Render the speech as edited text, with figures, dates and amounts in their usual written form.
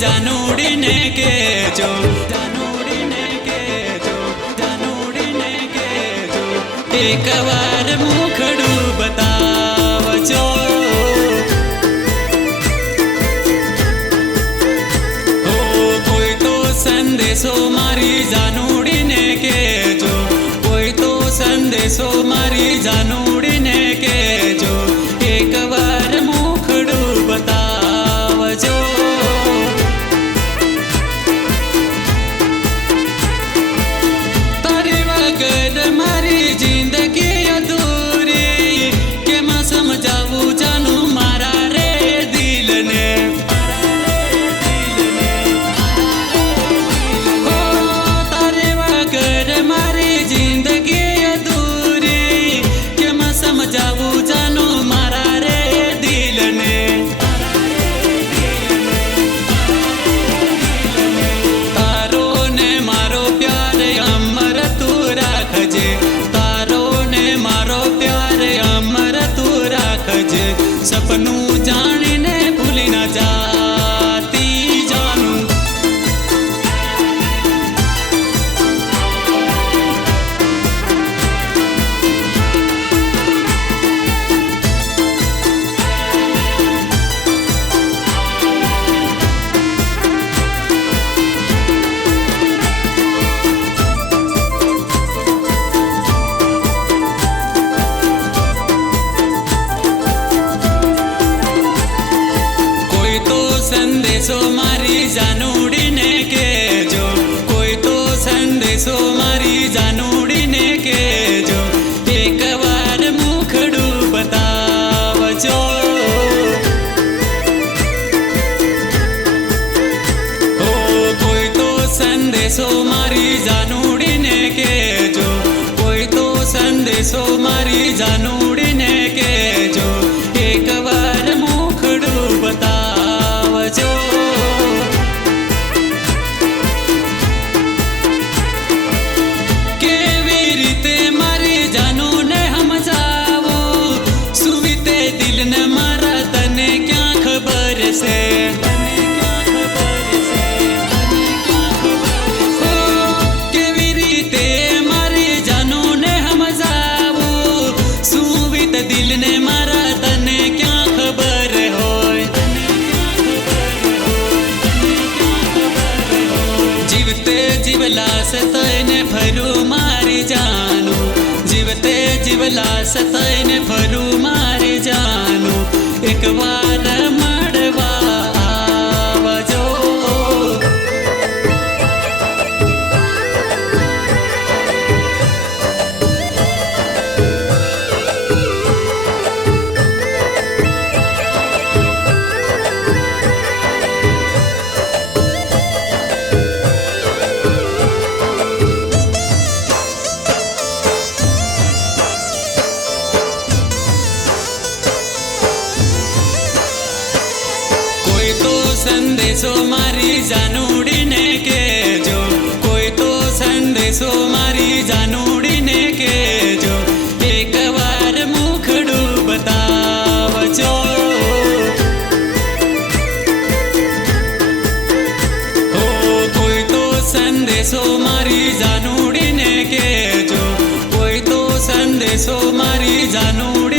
જાનુડીને કહેજો, જાનુડીને કહેજો, જાનુડીને કહેજો, એકવાર મુખડું બતાવજો. કોઈ તો સંદેશો મારી જાનુડીને કહેજો, કોઈ તો સંદેશો મારી જાનુડીને કહેજો, એકવાર મુખડું બતાવજો. તારી વગર મારી જિંદગી અધૂરી, કેમાં સમજાવું જાનું મારા રે દિલને. તારી વગર મારી જિંદગી અધૂરી, કેમાં સમજાવું જાનું મારા રે દિલને. તારો ને મારો પ્યાર અમર તું રાખજે, તારો ને મારો પ્યાર અમર તું રાખજે, સપનું જાણીને ભૂલી ના જાતી જાનું. સંદેશો મારી જાનુડીને કહેજો, કોઈ તો સંદેશો મારી જાનુડીને કહેજો, એકવાર મુખડું બતાવજો. કોઈ તો સંદેશો મારી જાનુડીને કહેજો, કોઈ તો સંદેશો મારી જાનુડીને કહેજો, એકવાર મુખડું બતાવજો. કેવી રીતે મારી જાનુને સમજાવું, સુવીતે દિલને મારા તને ક્યાં ખબર છે. કેવી રીતે મારી જાનુને સમજાવું, સુવીત દિલને મારા તને ક્યાં ખબર હોય. જીવતે જીવલાસ થઈને ફરું મારી જાનું, જીવતે જીવલાસ થઈને ફરું મારી જાનું, એકવાર મળવા આવજો. સંદેશો મારી જાનુડીને કહેજો, કોઈ તો સંદેશો મારી જાનુડીને કહેજો, એકવાર મુખડું બતાવજો. કોઈ તો સંદેશો મારી જાનુડીને કહેજો, કોઈ તો સંદેશો મારી જાનુડી